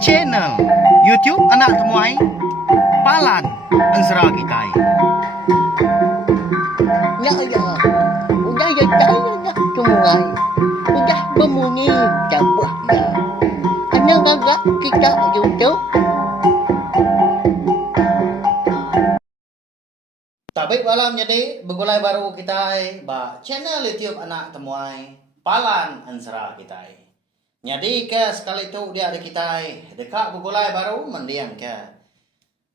Channel YouTube Anak Temuai Palan Ansara Kitai. Ya ya, udah ya saya dah temuai, udah berbunyi cabut ya. Ana gagak kita YouTube. Tabik malam jadi begulai baru kita ba channel YouTube Anak Temuai Palan Ansara Kitai. Jadi ke sekali itu dia ada kita dekat begulai baru mendiang ke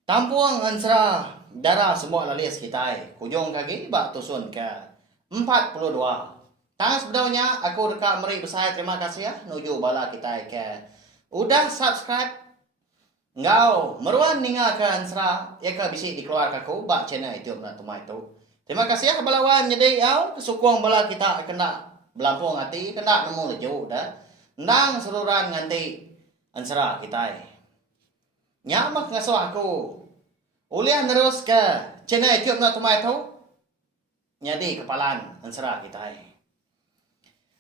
Tampuang Ansara darah semua lalis kita kujung kaki ba tusun ke 42. Tang sebenarnya aku dekat meri besar terima kasih ya nuju bala kita ke udah subscribe ngau meruan ninga ke Ansara ya ka bisi dikeluar aku ba channel itu na tumai tu. Terima kasih ya balawan jadi au kesukung bala kita kena belampung hati kena nemu leju dah. Nang seluruhan nganti Ansara kita nyamak ngaso aku ulian terus ke channel YouTube na tumai tu nyadi kepalan Ansara kita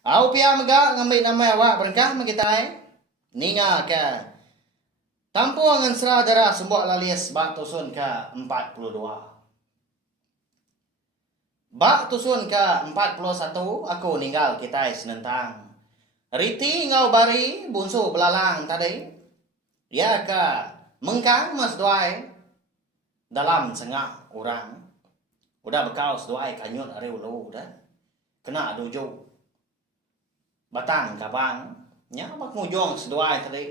au pia maga ngambil nama awak berkah kita ninga ke Tampuang Ansara darah sembuh lalias bak tusun ke 42. Bak tusun ke 41 aku ninggal kita senentang. Riti ngau bari bunsu belalang tadi. Ya ke mengkang mas doai dalam sengah orang. Udah bekau sedoai kanyut are ulu dah. Kena dojo. Batang kabang nya bak ngujong sedoai tadi.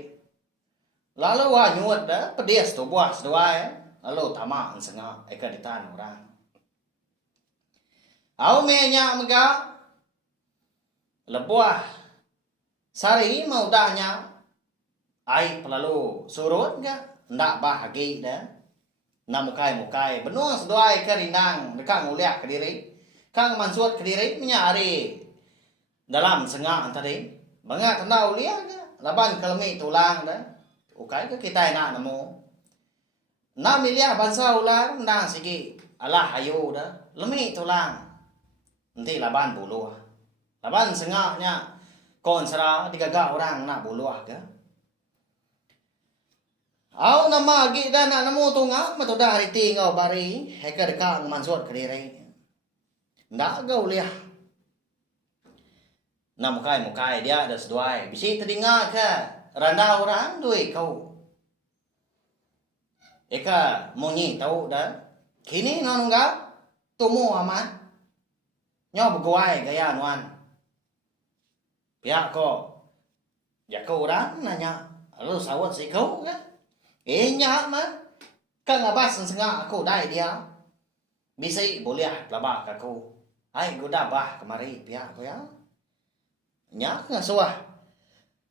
Lalu wah nyuat dah pedes tu buah sedoai. Lalu tamak sengah eka ditan orang. Au menya mega lebuah sari mau dahnya ai pelalu surut ga ndak bahagi dah na mukai benua sedoai ke rindang dekat nguliak ke diri kang mansuat ke diri menyari dalam sengah tadi bangga tanda uliak ga laban kelemi tulang dah ukai ke kita nak nemu na miliah bansa ular na sigi alah ayu dah lemi tulang nanti laban bulu laban sengahnya konsra digagak orang nak buluah ke au nama gi dan nak nemu tunga matoda hari tingau bari heka dekat mansut ke diri ndak gau liah na mukai dia ada seduai bisi teringat ke randa orang duit kau eka monyi tahu dah kini nonga tumu aman nyo beguai gaya nuan pihak ko ya kau orang nanya lu sawat si kau kan nyak mah kan abas sengah aku dai dia bisa boleh labak aku ai goda bah kemari pihak ko ya nyak ngasuah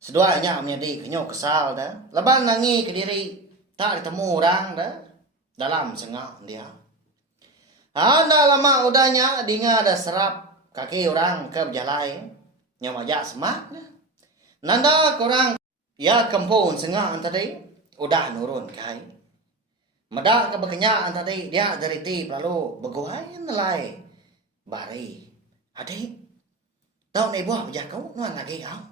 seduanya menjadi kenyo kesal dah laban nangi ke diri tak ketemu orang dah dalam sengah dia anda lama udahnya dinga ada serap kaki orang ke berjalan nyawa ja semak nanda korang ya kampung sengah tadi udah nurun kai medak ke bekenya tadi dia dari ti lalu beguai nilai bari adik tau ni buah bejak kau nuan lagi kau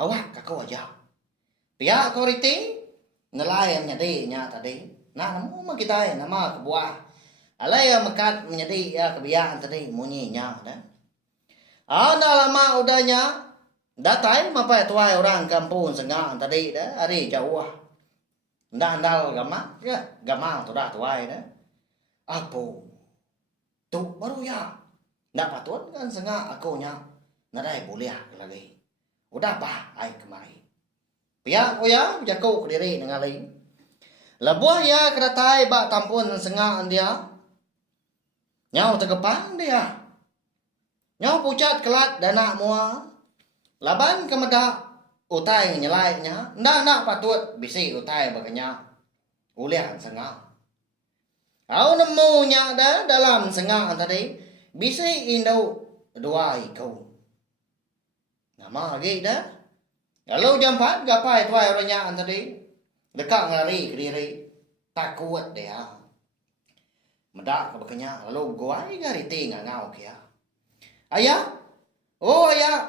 awak kakau aja pihak kau riti nilai yang nyadi nya tadi nah namu kita nama kebuah alai yang mekat menjadi ya kebiasaan tadi munyinya dah anda lama udahnya datai mapai tuai orang kampung sengah tadi dah hari jauh ndak andal gamak ya gamal tu dah tuai dah apa tu baru ya ndak patut kan sengah aku nya nadai boleh lagi udah bah ai kemari pihak ya jago ke diri dengan lain lebuah ya kedatai bak tampun sengah dia nyau tegepang dia nyau pucat kelat dana mua laban kemedak utai nyelainya ndak patut bisi utai baganya ulian sengah au nemunya dah dalam sengah tadi bisi indo dua ikau nama lagi dah kalau jam 4 gapai tuai orangnya tadi dekat ngari ke diri takut dia medak ke baganya lalu guai gari tinggal ngau kia ayah oh ayah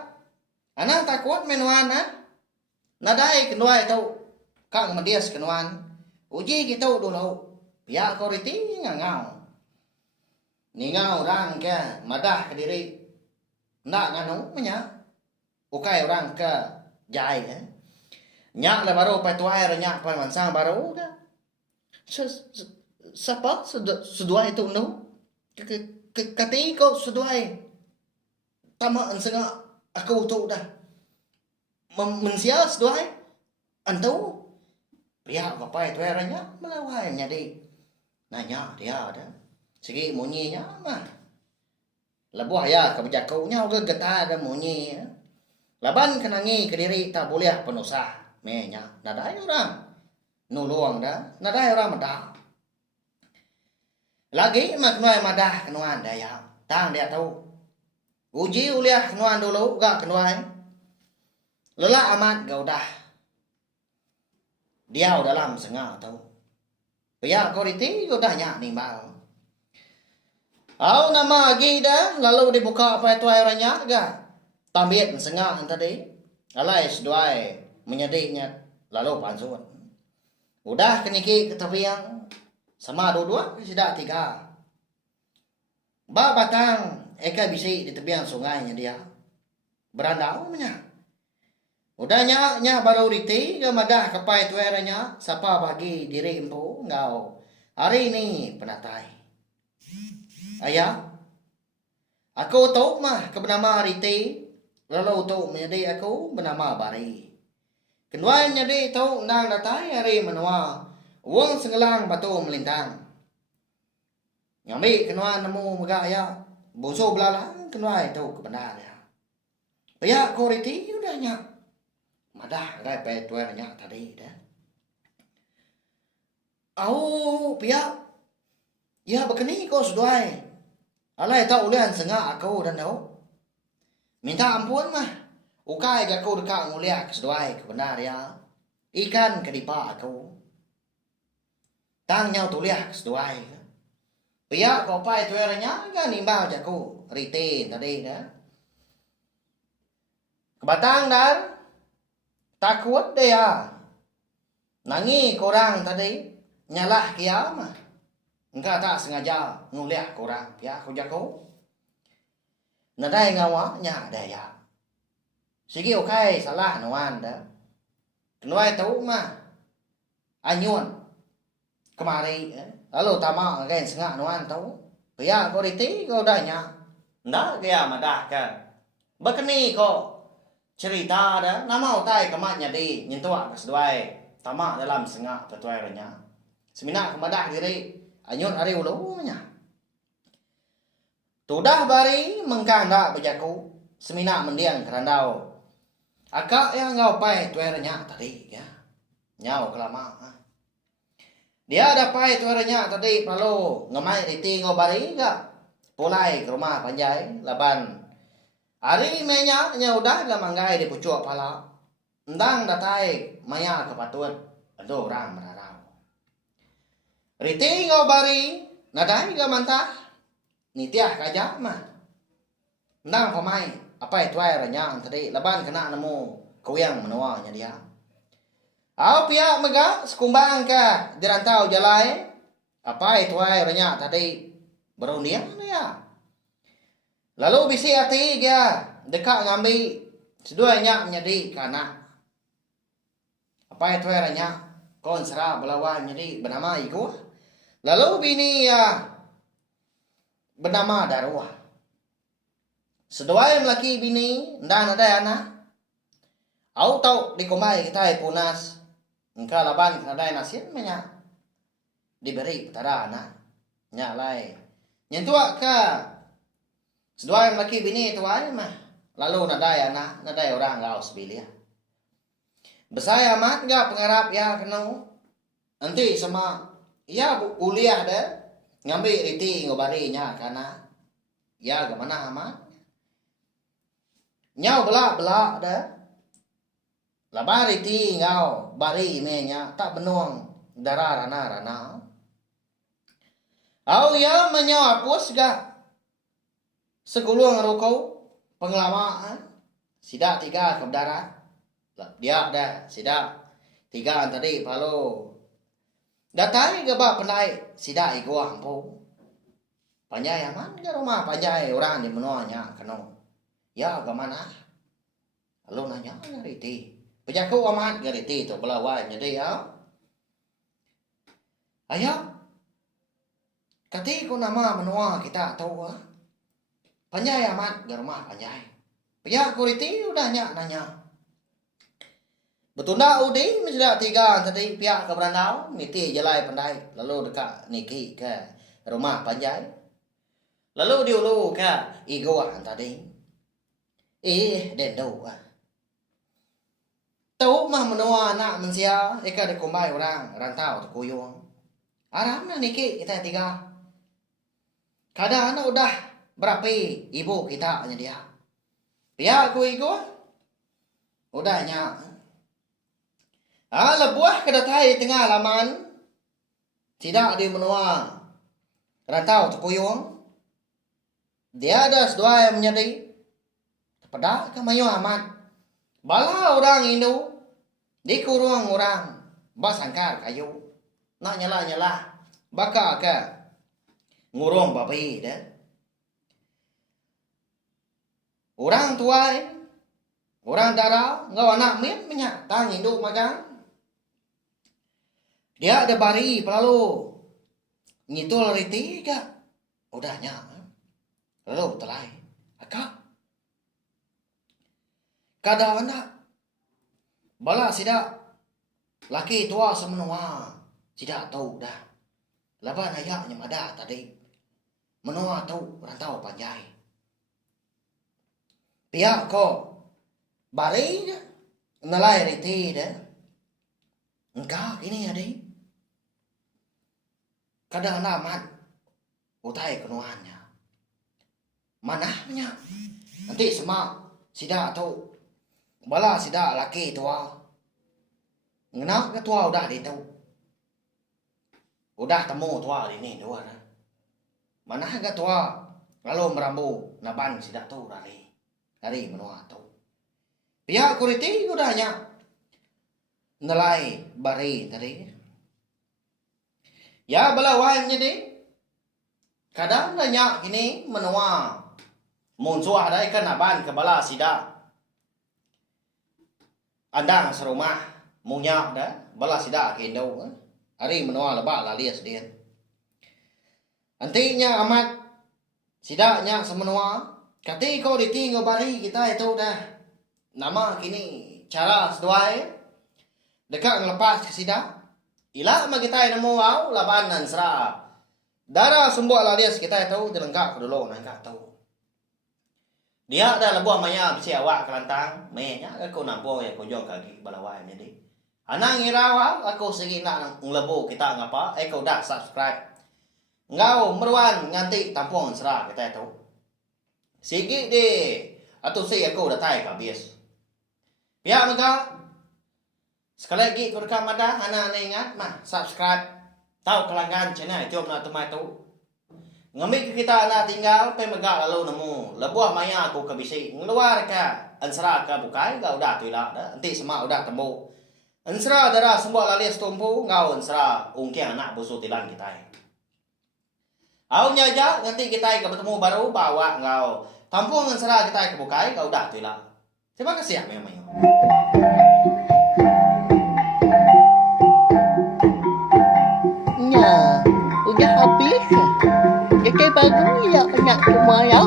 anak takut menuan nadai kenuai tau kang medias kenuan uji kita dulu pihak koriti ngangau ningau orang ke madah ke diri ndak nganu nya ukai orang ke jai nyak la baru pa tuai nyak pa mansang baru dah siapa seduai itu no kati ko seduai tama ansanga aku tu dah mensia seduai antu pihak papai tuai ranya melawai nya di nanya dia ada segi munyinya mah labuh ya kebijakaunya uga geta ada munyi laban kenangi ke diri tak boleh penusah menya nadai orang nuluang dah nadai orang madah lagi mak nuai madah kenuan daya tang dia tahu uji uliah kenuan dulu gak kenuai lelah amat gak udah dia dalam sengah tahu pihak koriti udah nyak nimbal au nama lagi dah lalu dibuka apa itu airnya gak tambit sengah tadi alai seduai menyedihnya lalu pansun udah keniki ke tepiang sama dua-dua sudah tiga ba batang eka bisi di tepian sungainya dia berandau nya udah nya baru riti ke madah kepai tueranya siapa bagi diri empu ngau hari ini penatai ayah aku tahu mah kebenama riti lalu tahu menjadi aku bernama bari keduanya jadi tahu nang datai hari menua uang sengelang batu melintang ngambil kenua nemu megaya boso belalang kenua itu kebenar ya pihak koriti udahnya madah rai pe tuernya tadi dah au pihak ya begini kau sudah alai tahu ulian sengah aku dan tahu minta ampun mah ukai gak kau dekat nguliak sesuai kebenar ya ikan kedipa aku tang nhau tuliak sesuai pihak kau pai tuernya kan nimbal jaku ritin tadi dah kebatang dar takut dia nangi korang tadi nyalah kia mah engkau tak sengaja nguliak korang pihak kau jaku nadai ngawa nya daya sige okay salah nuan dah kenuai tahu mah anyun kemari lalu tama again sengak nuan tahu pihak koriti kau danya ndak dia madah kan bekeni kok cerita dah nama utai kematnya di nyentuak keseduai tama dalam sengak petuainya semina kemadah diri anyun hari ulunya tudah bari mengkanda bejaku semina mendiang kerandau agak yang ngau pai tuernya tadi ya nyau kelama dia ada pai tuernya tadi lalu ngemai riti ngau bari gak pulai ke rumah panjai laban hari menya nya udah gamanggai di pucuk pala ndang datai maya kepatut ado orang merarau riti ngau bari nadai ga mantah nitiah kajak mah ndang pamai apa itu airnya tadi leban kena nemu kuyang menuanya dia au pihak mega sekumbang ke dirantau jalai apa itu airnya tadi berundian ya lalu bisi hati dia dekat ngambil seduanya menjadi kana apa itu airnya kon serah belawan jadi bernama iku lalu bini ya bernama Darwah seduai laki bini ndan ada anak au tau di komai kita punas engka laban kada nasin menya diberi tara anak nya lai nyentua ka seduai laki bini tuai mah lalu nadai anak nadai orang gaus bilia besaya amat enggak pengarap ya kenu nanti sama ya kuliah dah ngambil riti ngobarinya kana ya gimana amat nhau belak dah labari ti ngau bari imenya tak benuang darah rana au ya menyau apus ga segulung rokau penglamaan sidak tiga ke darat Dia dah sida. Tiga tadi palo. Datai ke ba pandai sida iko ampo. Panjai aman ke rumah panjai orang di menuanya kano. Ya ke mana? Lalu nanya ngariti. Pejaku amat ngariti tu belawai jadi ya. Ayo. Kati ko nama menua kita tahu ah. Panjai amat ke rumah panjai. Pejaku riti udah nanya. Betul tak udi sudah tiga tadi pihak ke berandau niti jelai pandai lalu dekat niki ke rumah panjai lalu diulu ke iguan tadi den đâu ah tahu mah menua anak mensia eka de kombai orang rantau tu kuyung aram na niki kita tiga kadang anak udah berapi ibu kita nya dia pihak ku igu udahnya lebuah kedatai tengah laman. Tidak di menua. Rantau terkuyung. Dia ada sedua yang menjadi. Pada kemayu amat. Bala orang Hindu. Di kurung orang. Basangkar kayu. Nak nyala-nyala. Baka ke. Ngurung babi dah. Orang tuai. Orang darah. Ngau anak min minyak. Tang Hindu magang. Dia ada bari pelalu. Ngitul riti ke. Udahnya. Lalu telai. Akak. Kada anak. Bala sida. Laki tua semenua. Sida tahu dah. Laban ayaknya mada tadi. Menua tahu rantau panjai. Pihak ko. Bari dah. Nalai riti dah. Engkau ini adik. Kadang amat utai kenuannya. Manahnya. Nanti semak sida tu. Bala sida laki tua. Ngenak ke tua udah di tu. Udah temu tua di ni dua dah. Manah ke tua. Lalu merambu naban sida tu dari. Dari menua tu. Pihak kuriti udahnya. Nelai bari tadi. Ya belawai jadi. Kadang nanya ini menua. Muncul ada ikan aban ke bala sida. Andang serumah. Munyak dah. Bala sida ke Indo. Hari menua lebak lalias dia. Antinya amat. Sidanya semenua. Kati kau ditinggal bari kita itu dah. Nama kini cara seduai. Dekat ngelepas ke sida. Ila magitay na mo wow, labanan sra. Dara sumbo alalias kita tahu dilengkap dulu nangka tahu. Dia ada labuah maya bisi awak kelantang, mayanya aku nampo ya kunjung kaki balawai jadi. Anang irawa aku sige na ng labo kita ngapa, kau dah subscribe. Ngau meruan nganti tampong sra kita tahu. Sige de, atau sige aku datay ka bias. Ya maka sekali lagi kau rekam ada, anak ingat mah subscribe, tahu kelanggan channel jom na tumai tu. Ngambil kita anak tinggal, pemegak lalu nemu, lebuah maya aku kebisi, ngeluar ka, ansra ka bukai, kau dah tu lah, nanti semua udah temu. Ansra darah semua lalias tumpu, ngau ansra ungkeng anak busuk tilan kita. Au nyaja, nanti kita ketemu baru bawa ngau, tampung ansra kita ke bukai, kau dah tu lah. Terima kasih ya memang. Udah habis. Jadi baru ya nak semua ya.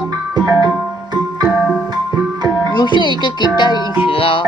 Ngusir ke kita insya